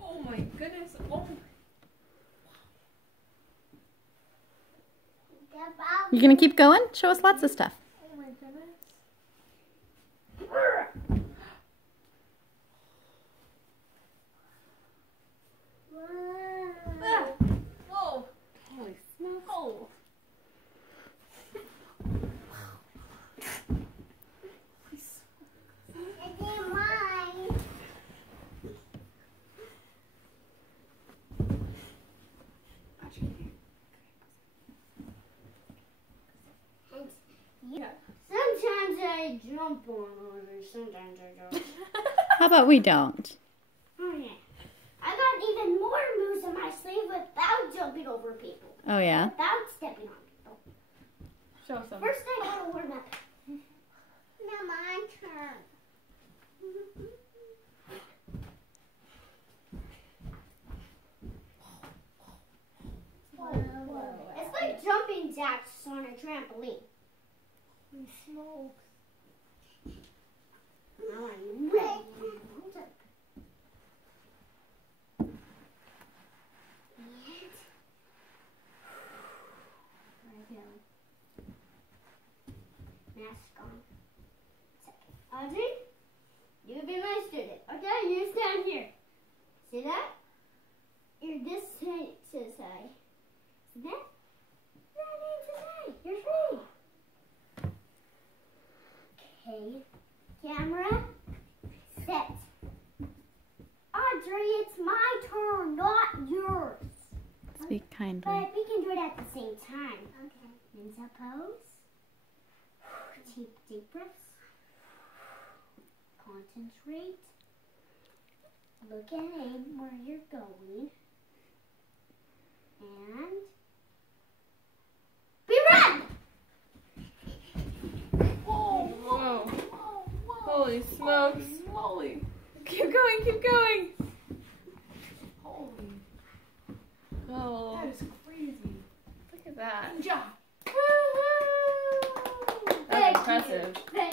Oh my goodness. Oh my. You gonna keep going? Show us lots of stuff. Oh my goodness. Ah. Oh. Holy smokes. Oh. Yeah. Sometimes I jump on others, sometimes I don't. How about we don't? Oh yeah. I got even more moves in my sleeve without jumping over people. Oh yeah? Without stepping on people. Show some. First I gotta warm up. Now my turn. Whoa. It's like jumping jacks on a trampoline. Smoke. Now I'm ready. Hold up. There I go. Mask on. Second. Audrey, you be my student. Okay, you stand here. See that? You're this side to the side. See that? That means today. You're free. Okay. Camera. Set. Audrey, it's my turn, not yours. Speak kindly. But we can do it at the same time. Okay. Mental pose. Take deep breaths. Concentrate. Look and aim where you're going. And be ready! Whoa. Whoa. Holy smokes. Holy. Keep going, keep going. Holy. Oh. That is crazy. Look at that. Good job. That's impressive. Thank